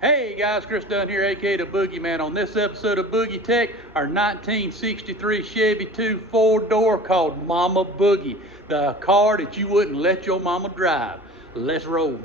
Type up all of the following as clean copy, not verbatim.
Hey guys, Chris Dunn here, aka the Boogie Man. On this episode of Boogie Tech, our 1963 Chevy II four-door called Mama Boogie, the car that you wouldn't let your mama drive. Let's roll.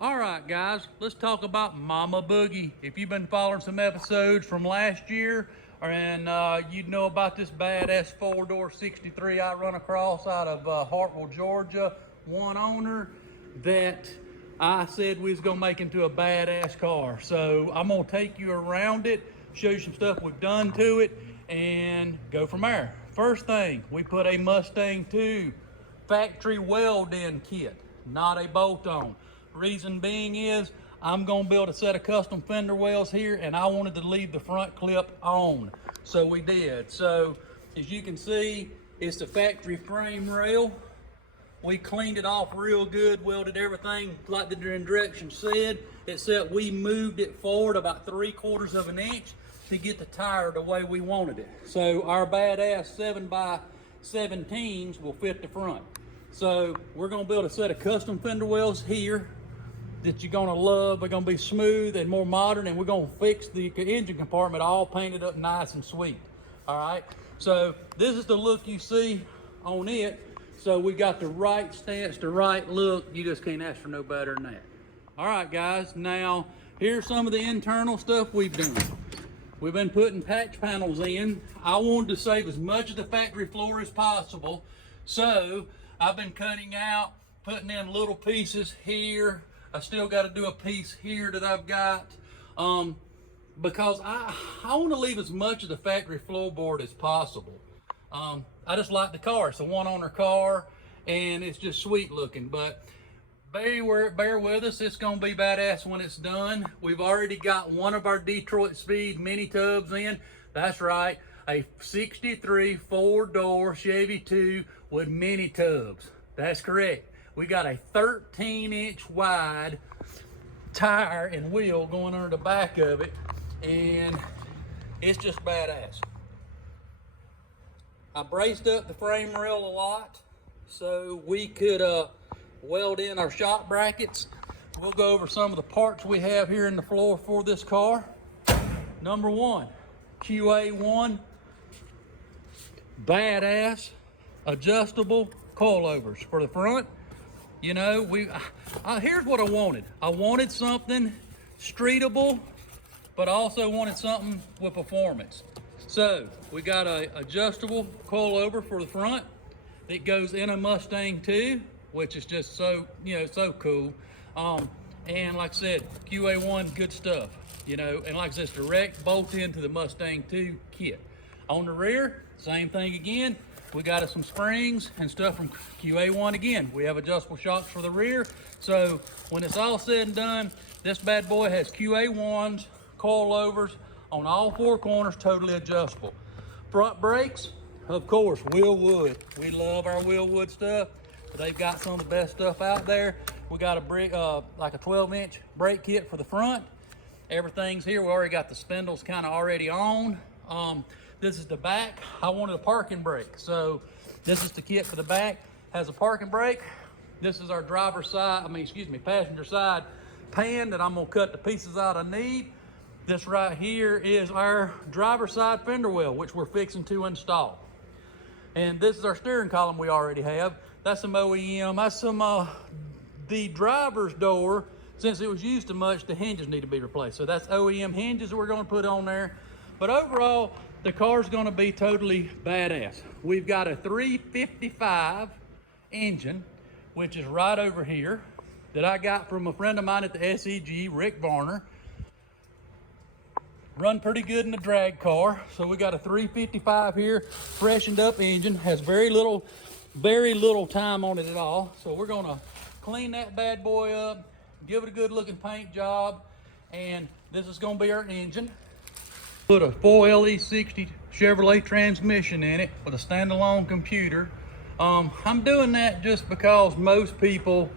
All right, guys, let's talk about Mama Boogie. If you've been following some episodes from last year, and you'd know about this badass four-door 63 I run across out of Hartwell, Georgia, one owner that I said we was gonna make into a badass car. So I'm gonna take you around it, show you some stuff we've done to it, and go from there. First thing, we put a Mustang II factory weld-in kit, not a bolt-on. Reason being is I'm gonna build a set of custom fender wells here, and I wanted to leave the front clip on, so we did. So as you can see, it's the factory frame rail. We cleaned it off real good, welded everything like the directions said, except we moved it forward about 3/4 of an inch to get the tire the way we wanted it. So our badass 7x17s will fit the front. So we're gonna build a set of custom fender wells here that you're gonna love. They're gonna be smooth and more modern, and we're gonna fix the engine compartment all painted up nice and sweet. All right, so this is the look you see on it. So we got the right stance, the right look. You just can't ask for no better than that. All right, guys, now here's some of the internal stuff we've done. We've been putting patch panels in. I wanted to save as much of the factory floor as possible, so I've been cutting out, putting in little pieces here. I still got to do a piece here that I've got, because I want to leave as much of the factory floorboard as possible. I just like the car. It's a one-owner car, and it's just sweet looking. But bear with us. It's going to be badass when it's done. We've already got one of our Detroit Speed mini tubs in. That's right, a 63 four-door Chevy II with mini tubs. That's correct. We got a 13-inch wide tire and wheel going under the back of it, and it's just badass. I braced up the frame rail a lot so we could weld in our shock brackets. We'll go over some of the parts we have here in the floor for this car. Number one, QA1 badass adjustable coilovers for the front. You know, here's what I wanted. I wanted something streetable, but also wanted something with performance. So we got a adjustable coilover for the front that goes in a Mustang II, which is just so, so cool. And like I said, QA1, good stuff, and like I said, it's direct bolt into the Mustang II kit. On the rear, same thing again. We got some springs and stuff from QA1 again. We have adjustable shocks for the rear. So when it's all said and done, this bad boy has QA1s, coilovers on all four corners, totally adjustable. Front brakes, of course, Willwood. We love our Willwood stuff. They've got some of the best stuff out there. We got like a 12-inch brake kit for the front. Everything's here. We already got the spindles kind of already on. This is the back. I wanted a parking brake, so this is the kit for the back. Has a parking brake. This is our passenger side pan that I'm gonna cut the pieces out I need. This right here is our driver's side fender well, which we're fixing to install. And this is our steering column we already have. That's some OEM. That's some, the driver's door, since it was used too much, the hinges need to be replaced. So that's OEM hinges that we're gonna put on there. But overall, the car's gonna be totally badass. We've got a 355 engine, which is right over here, that I got from a friend of mine at the SEG, Rick Varner. Run pretty good in the drag car. So we got a 355 here, freshened up engine, has very little time on it at all. So we're gonna clean that bad boy up, give it a good looking paint job, and this is gonna be our engine. Put a 4LE60 Chevrolet transmission in it with a standalone computer. I'm doing that just because most people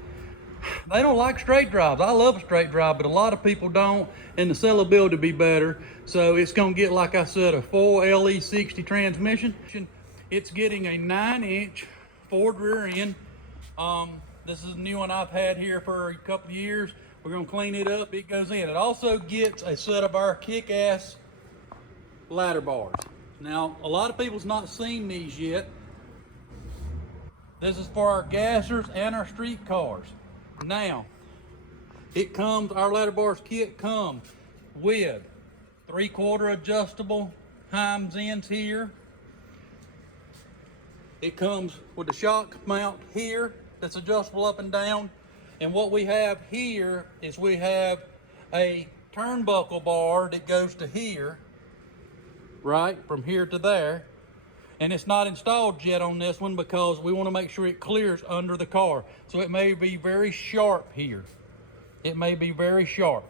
they don't like straight drives. I love a straight drive, but a lot of people don't, and the sellability will be better. So it's gonna get, like I said, a full LE60 transmission. It's getting a 9-inch Ford rear end. This is a new one I've had here for a couple of years. We're gonna clean it up, it goes in. It also gets a set of our kick-ass ladder bars. Now, a lot of people's not seen these yet. This is for our gassers and our street cars. Now, our ladder bars kit comes with 3/4 adjustable Heims ends here. It comes with the shock mount here that's adjustable up and down. And what we have here is we have a turnbuckle bar that goes to here, right, from here to there. And it's not installed yet on this one because we want to make sure it clears under the car. So it may be very sharp here. It may be very sharp.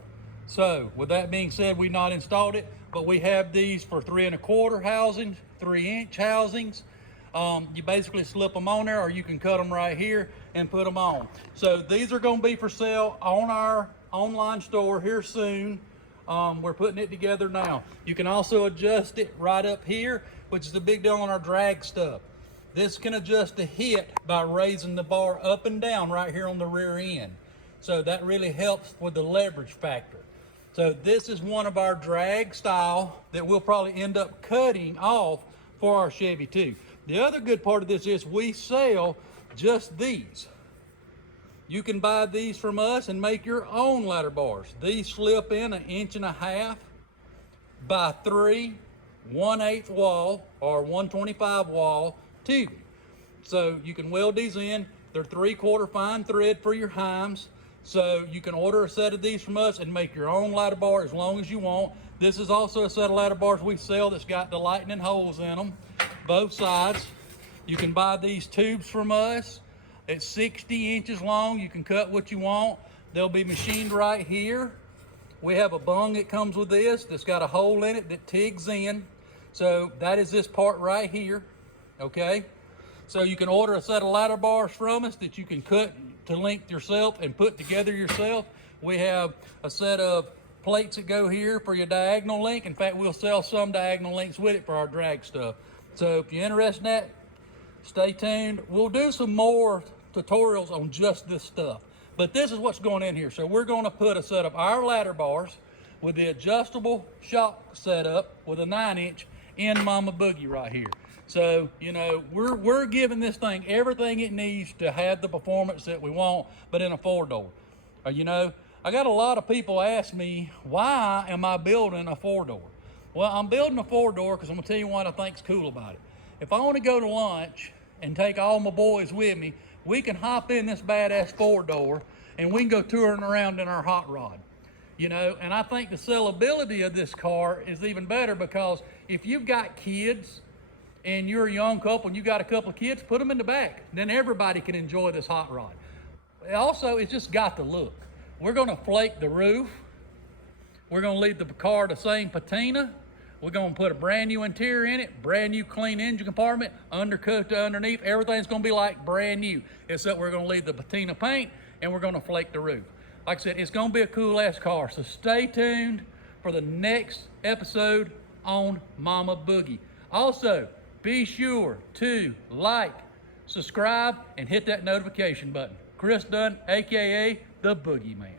So with that being said, we've not installed it, but we have these for 3 1/4 housings, 3-inch housings. You basically slip them on there, or you can cut them right here and put them on. So these are going to be for sale on our online store here soon. We're putting it together now. You can also adjust it right up here, which is the big deal on our drag stuff. This can adjust the hit by raising the bar up and down right here on the rear end. So that really helps with the leverage factor. So this is one of our drag style that we'll probably end up cutting off for our Chevy II. The other good part of this is we sell just these. You can buy these from us and make your own ladder bars. These slip in 1.5 inches by 3 1/8 wall or 125 wall tubing. So you can weld these in. They're 3/4 fine thread for your Heims. So you can order a set of these from us and make your own ladder bar as long as you want. This is also a set of ladder bars we sell that's got the lightning holes in them, both sides. You can buy these tubes from us. It's 60 inches long. You can cut what you want. They'll be machined right here. We have a bung that comes with this that's got a hole in it that tigs in. So that is this part right here, okay? So you can order a set of ladder bars from us that you can cut to length yourself and put together yourself. We have a set of plates that go here for your diagonal link. In fact, we'll sell some diagonal links with it for our drag stuff. So if you're interested in that, stay tuned. We'll do some more tutorials on just this stuff. But this is what's going in here. So we're going to put a set of our ladder bars with the adjustable shock setup with a 9-inch in Mama Boogie right here. So, you know, we're giving this thing everything it needs to have the performance that we want, but in a 4-door. You know, I got a lot of people ask me, why am I building a 4-door? Well, I'm building a 4-door because I'm gonna tell you what I think's cool about it. If I want to go to lunch and take all my boys with me, we can hop in this badass 4-door and we can go touring around in our hot rod. You know, and I think the sellability of this car is even better because if you've got kids and you're a young couple and you got a couple of kids, put them in the back. Then everybody can enjoy this hot rod. Also, it's just got the look. We're gonna flake the roof. We're gonna leave the car the same patina. We're gonna put a brand new interior in it, brand new clean engine compartment, undercooked to underneath. Everything's gonna be like brand new, except we're gonna leave the patina paint and we're gonna flake the roof. Like I said, it's gonna be a cool ass car. So stay tuned for the next episode on Mama Boogie. Also, be sure to like, subscribe, and hit that notification button. Chris Dunn, AKA the Boogie Man.